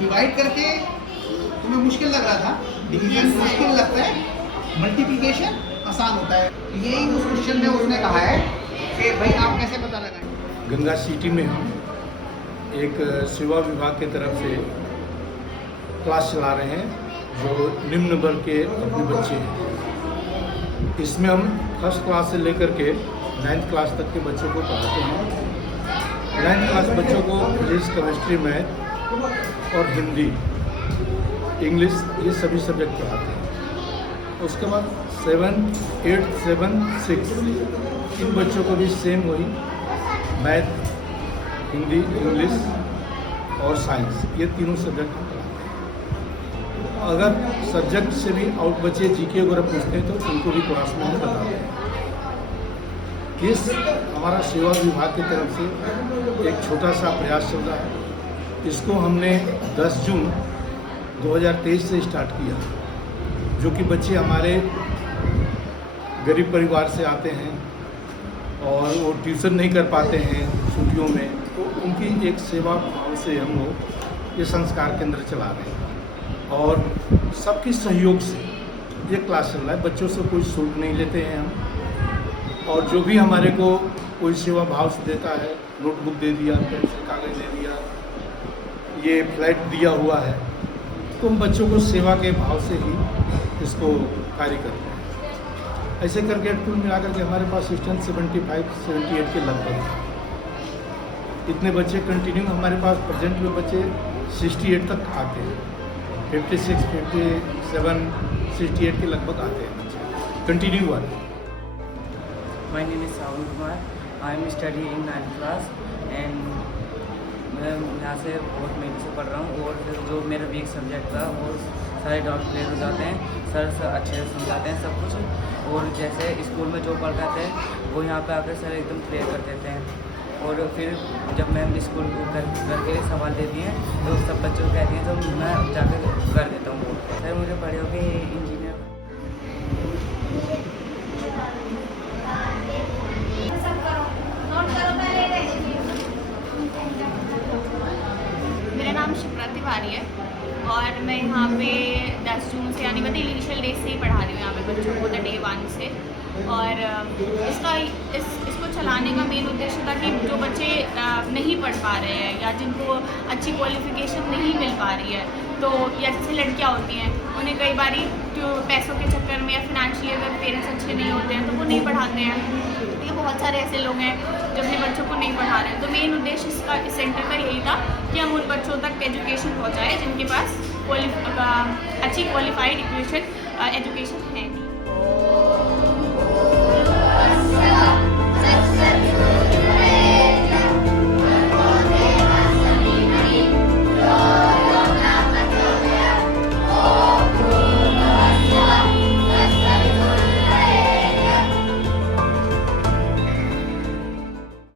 Divide करके तुम्हें मुश्किल लग रहा था, डिवीजन मुश्किल लगता है, मल्टीप्लिकेशन आसान होता है। यही उस क्वेश्चन में उसने कहा है कि भाई आप कैसे पता लगाएं। गंगा सिटी में हम एक सेवा विभाग की तरफ से क्लास चला रहे हैं जो निम्न वर्ग के अपने बच्चे हैं। इसमें हम फर्स्ट क्लास से लेकर के 9th क्लास तक के बच्चों को पढ़ाते हैं। 9th क्लास बच्चों को फिजिक्स, केमिस्ट्री, मैथ और हिंदी, इंग्लिश ये सभी सब्जेक्ट पढ़ाते हैं। उसके बाद 7, 8, 7, 6 इन बच्चों को भी सेम वही मैथ, हिंदी, इंग्लिश और साइंस ये तीनों सब्जेक्ट हम पढ़ाते हैं। अगर सब्जेक्ट से भी आउट बच्चे जीके वगैरह पूछते हैं तो उनको भी क्लास में हम बताते हैं। इस हमारा सेवा विभाग की तरफ से एक छोटा सा प्रयास चल रहा है। इसको हमने 10 जून 2023 से स्टार्ट किया, जो कि बच्चे हमारे गरीब परिवार से आते हैं और वो ट्यूशन नहीं कर पाते हैं छुट्टियों में, तो उनकी एक सेवा भाव से हम लोग ये संस्कार केंद्र चला रहे हैं और सबके सहयोग से ये क्लास चल रहा है। बच्चों से कोई शुल्क नहीं लेते हैं हम, और जो भी हमारे को कोई सेवा भाव से देता है, नोटबुक दे दिया, पेंसिल कागज दे दिया, ये फ्लैट दिया हुआ है, तो हम बच्चों को सेवा के भाव से ही इसको कार्य करते हैं। ऐसे करके कुल मिलाकर के हमारे पास स्टूडेंट 75-78 के लगभग इतने बच्चे कंटिन्यू हमारे पास प्रेजेंट में बच्चे 68 तक आते हैं। 56, 57, 68 के लगभग आते हैं बच्चे कंटिन्यू आते हैं। My name is Rahul Kumar. I am studying in 9th class and मैं यहाँ से बहुत महीने से पढ़ रहा हूँ और जो मेरा वीक सब्जेक्ट था वो सारे डाउट क्लियर हो जाते हैं। सर अच्छे से समझाते हैं सब कुछ, और जैसे स्कूल में जो पढ़ाते हैं वो यहाँ पे आकर सर एकदम क्लियर कर देते हैं। और फिर जब मैम स्कूल करके सवाल देती हैं तो सब बच्चों को कहती हैं तो मैं जाकर कर देता हूँ। सर मुझे बड़े होकर इंजीनियर मेरा नाम शिप्रा तिवारी है और मैं यहाँ पे 10 जून से यानी मतलब इनिशियल डेज से ही पढ़ा रही हूँ यहाँ पे बच्चों को डे 1 से। और इसको चलाने का मेन उद्देश्य था कि जो बच्चे नहीं पढ़ पा रहे हैं या जिनको अच्छी क्वालिफिकेशन नहीं मिल पा रही है, तो या जैसे लड़कियाँ होती हैं उन्हें कई बारी जो पैसों के चक्कर में या फिनेंशियली अगर पेरेंट्स अच्छे नहीं होते हैं तो वो नहीं पढ़ाते हैं। ये बहुत सारे ऐसे लोग हैं जो अपने बच्चों को नहीं पढ़ा रहे हैं। तो मेन उद्देश्य इस सेंटर का यही था कि हम उन बच्चों तक एजुकेशन पहुँचाएँ जिनके पास अच्छी क्वालिफाइड एजुकेशन है नहीं।